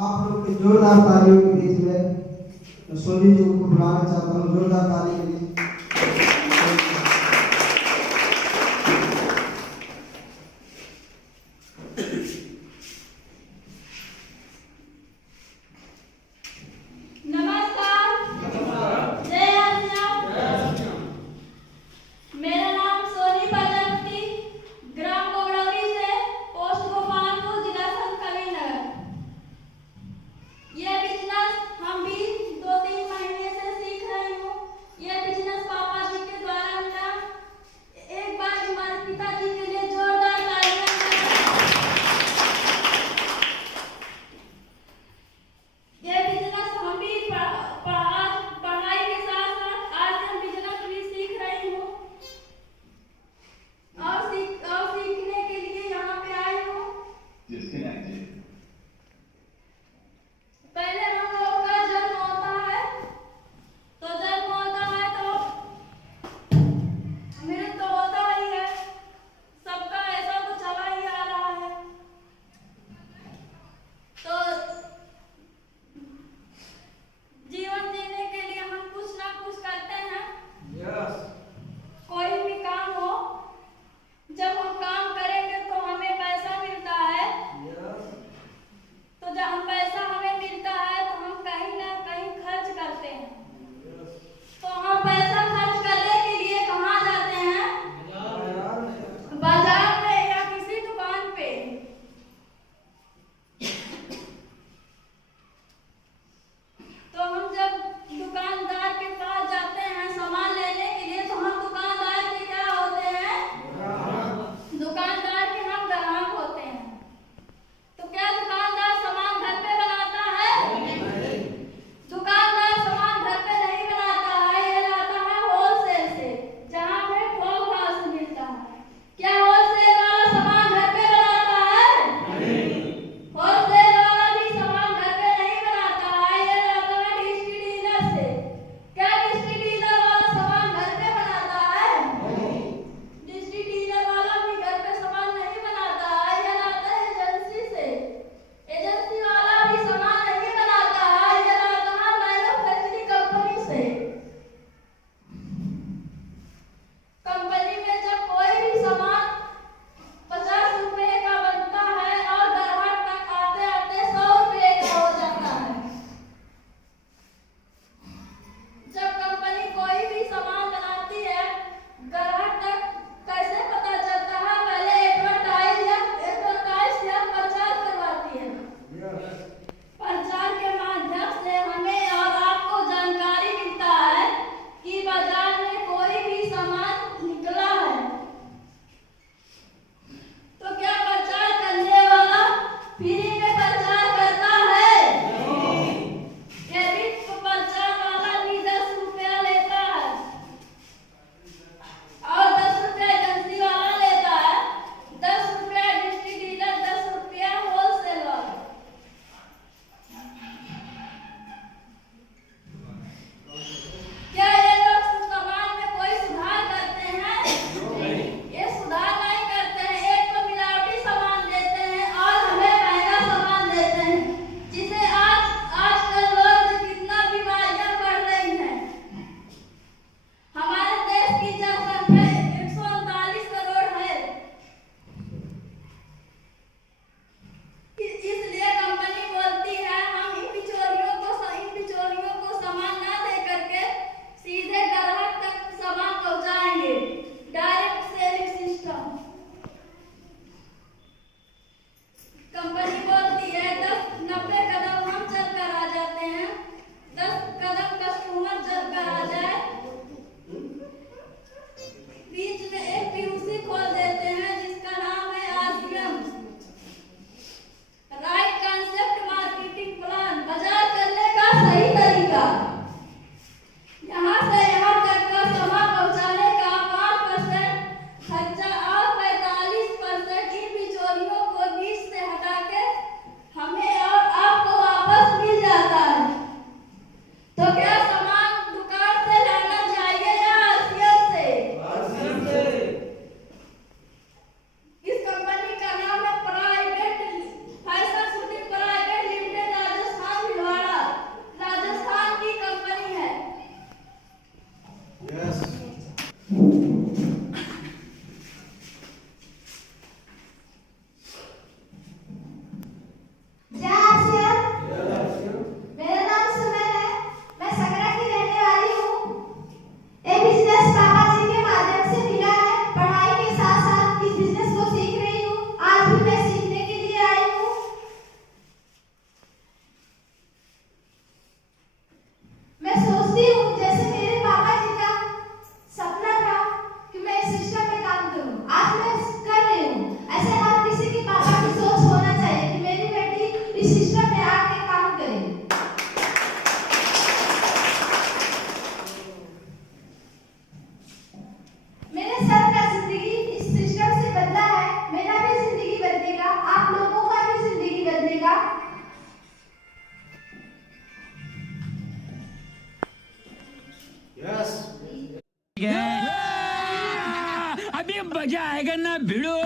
आप लोग के जोरदार तालियों के बीच में सोनी जी को बुलाना चाहता हूँ। जोरदार ताली के बीच हम भी 2-3 महीने से सीख रही हूँ। ये बिजनेस पापा जी के अभी मजा आएगा ना भिड़ो।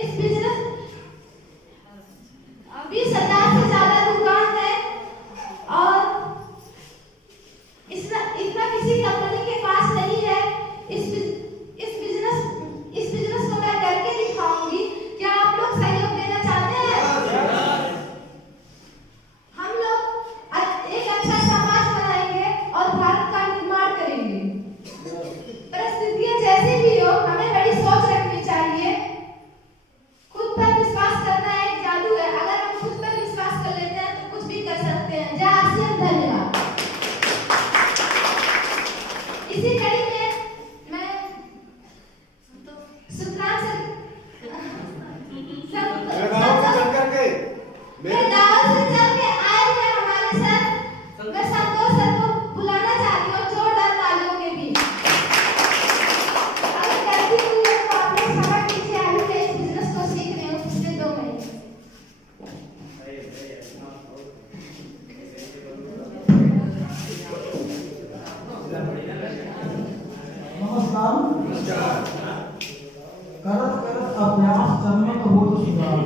इस बिजनेस अभी 70 से ज्यादा दुकान है और इतना किसी कंपनी के पास नहीं है। इस बिजनेस को मैं करके दिखाऊंगी। क्या आप लोग सहयोग देना चाहते हैं? हम लोग एक अच्छा समाज बनाएंगे और भारत का निर्माण करेंगे। परिस्थितियां जैसी भी हो, हमें बड़ी सोच रखनी चाहिए। खुद पर विश्वास करना एक जादू है। अगर हम खुद पर विश्वास कर लेते हैं तो कुछ भी कर सकते हैं। जय आसियान, धन्यवाद। इसी कड़ी में मैं सुखराम सर गाँव से चल के आए हैं हमारे साथ। मैं संतोष सर को बुलाना चाहती हूँ जोरदार तालियों के बीच। अगर गलती हुई है तो आप लोग क्षमा कीजिए। अभी मैं इस बिजनेस को सीख रही हूँ पिछले 2 महीने। नमस्कार। करत करत अभ्यास जन्मत होत सुधार।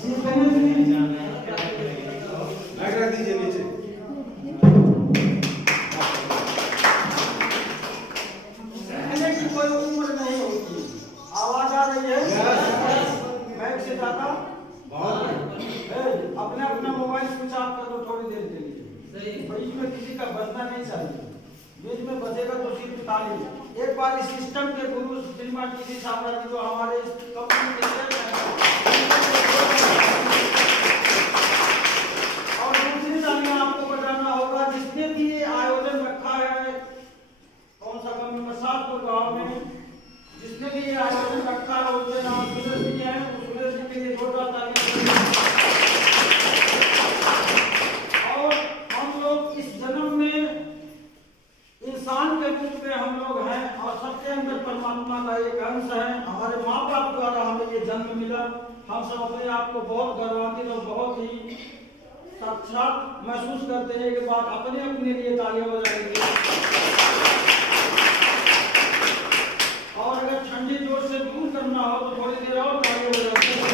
सीखने की दीजिए नीचे। कहने की कोई उम्र नहीं होती। आवाज आ रही है? बैग से ज्यादा अपने अपना मोबाइल स्विच ऑफ कर दो थोड़ी देर के लिए। बीच में किसी का बजना नहीं चाहिए। बीच में बजेगा तो सिर्फ ताली। एक बार इस सिस्टम के गुरु श्रीमान जी साहब जो हमारे इस कंपनी के और दूसरी तालियां आपको बजाना होगा। जिसने भी ये आयोजन रखा है, कौन सा गांव में, प्रसादपुर गांव में, जिसने भी ये आयोजन रखा है उसके नाम सुरेश जी है। सुरेश जी के लिए जोरदार तालियां। और हम लोग इस जन्म में इंसान के रूप में हम लोग हैं और सबके अंदर परमात्मा का एक अंश है। हमारे माँ बाप द्वारा हमें ये जन्म मिला। हम सब अपने आप को बहुत गौरवान्वित और बहुत ही साक्षात महसूस करते हैं कि बात अपने लिए तालियां बजाएंगे। और अगर ठंडी जोर से दूर करना हो तो थोड़ी देर और तालियां बजाएंगे।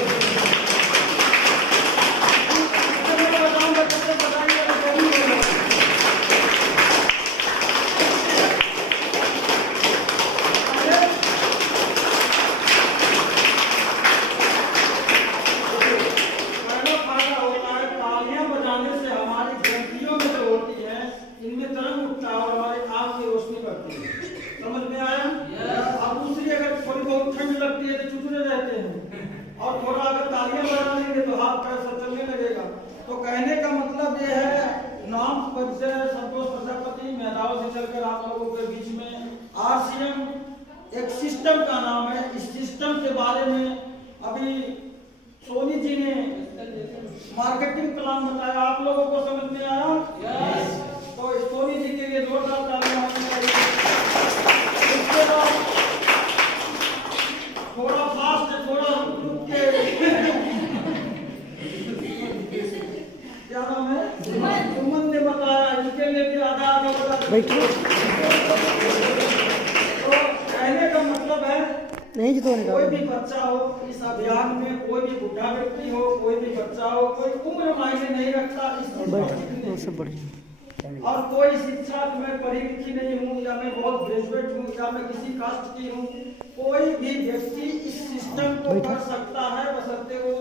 और थोड़ा अगर तालियां बजा लेंगे तो हाथ पैर सब चलने लगेगा। तो कहने का मतलब ये है, नाम परिचय संतोष प्रजापति मैदान से चलकर आप लोगों के बीच में आरसीएम एक सिस्टम का नाम है। इस सिस्टम के बारे में अभी सोनी जी ने मार्केटिंग प्लान बताया। आप लोगों को समझ में आया? तो सोनी जी के लिए जोरदार तालियां होनी चाहिए। इसके बाद थोड़ा फास्ट, थोड़ा रुक के क्या नाम है? सुमन ने बताया। इनके लिए भी आधा आधा बता। तो कहने का मतलब है कोई भी बच्चा हो इस अभियान में, कोई भी बुढ़ा व्यक्ति हो, कोई भी बच्चा हो, कोई उम्र मायने नहीं रखता। इस और कोई शिक्षा मैं पढ़ी लिखी नहीं हूँ या मैं बहुत ग्रेजुएट हूँ या मैं किसी कास्ट की हूँ, कोई भी व्यक्ति इस सिस्टम को कर सकता है, बशर्ते वो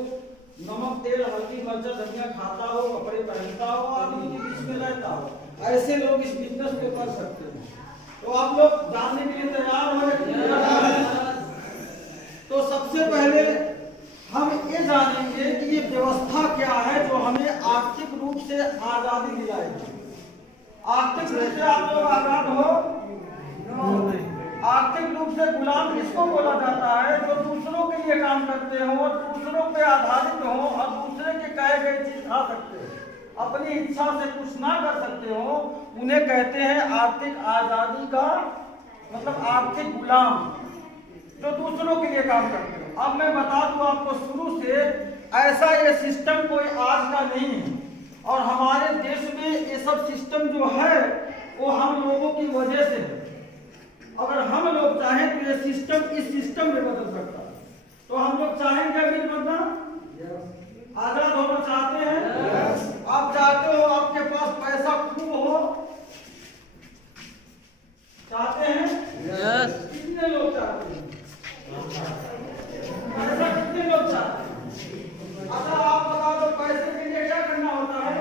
नमक तेल हल्दी मर्चा धनिया खाता हो, कपड़े पहनता हो, आदमी के बीच में रहता हो, ऐसे लोग इस बिजनेस को कर सकते हैं। तो आप लोग जानने के लिए तैयार हो? तो सबसे पहले हम ये जानेंगे कि ये व्यवस्था क्या है जो हमें आर्थिक रूप से आजादी दिलाएगी। आर्थिक रूप से आप लोग आजाद हो? आर्थिक रूप से गुलाम किसको बोला जाता है? जो दूसरों के लिए काम करते हो, दूसरों पे आधारित हो और दूसरे के कहे गए चीज खा सकते हो, अपनी इच्छा से कुछ ना कर सकते हो, उन्हें कहते हैं आर्थिक आजादी का मतलब आर्थिक गुलाम, जो दूसरों के लिए काम करते हो। अब मैं बता दूं आपको, शुरू से ऐसा ये सिस्टम कोई आज का नहीं है और हमारे देश में ये सब सिस्टम जो है वो हम लोगों की वजह से है। अगर हम लोग चाहें तो ये सिस्टम इस सिस्टम में बदल सकता है। तो हम लोग चाहेंगे अभी बदलना, आजाद होना चाहते हैं? आप चाहते हो आपके पास पैसा खूब हो, चाहते हैं? कितने लोग चाहते हैं? पैसा कितने लोग चाहते हैं? अच्छा आप बता दो, पैसे के लिए क्या करना होता है?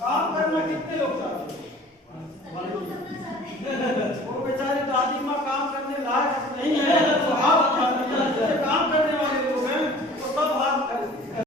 काम करना कितने लोग चाहते हैं? वो बेचारी दादी माँ काम करने लायक नहीं है।